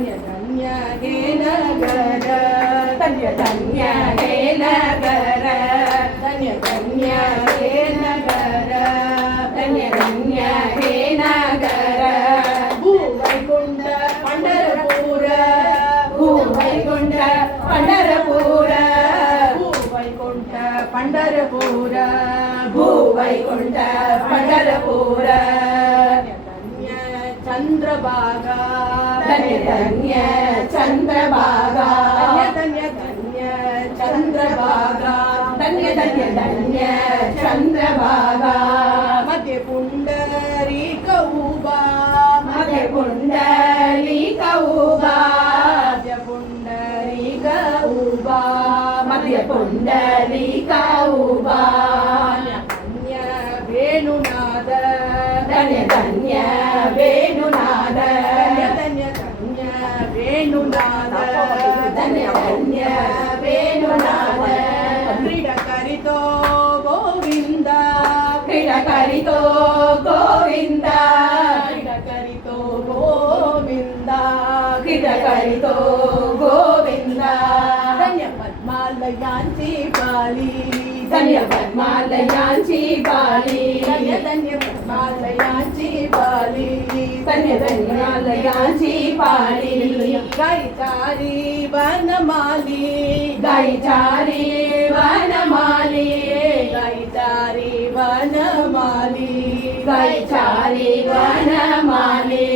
धन्य धन्य हे नगर धन्य धन्य हे नगर धन्य धन्य हे नगर धन्य धन्य हे नगर भूवैकुंठ पंढरपूर भूवैकुंठ पंढरपूर भूवैकुंठ पंढरपूर भूवैकुंठ पंढरपूर चंद्रभागा धन्य धन्य चंद्रभागा धन्य धन्य चंद्रभागा धन्य धन्य धन्य चंद्रभागा मध्य पुंडरीक उभा मध्य पुंडरीक उभा मध्य पुंडरीक उभा मध्य पुंडरीक उभा धन्य वेणुनाद धन्य धन्य वेणुनाद धन्य धन्य वेणुनाद धन्य धन्य वेणुनाद क्रीडा करितो गोविंद क्रीडा करितो गोविंद क्रीडा करितो गोविंद क्रीडा करितो गोविंद धन्य पद्मालयांची बाली धन्य पद्मालयांची बाली धन्य धन्य पद्मालयांची बाली धन्य पद्मालयांची बाली गायचारी वनमाली गायचारी वनमाली गायचारी वनमाली गायचारी वनमाली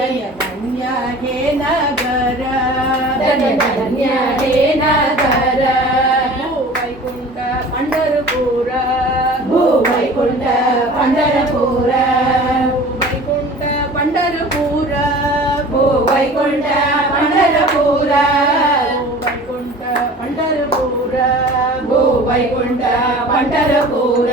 धन्य धन्य हे नगर धन्य धन्य हे नगर पंढरपूर भूवैकुंठ पंढरपूर भूवैकुंठ पंढरपूर भूवैकुंठ पंढरपूर भूवैकुंठ पंढरपूर भूवैकुंठ पंढरपूर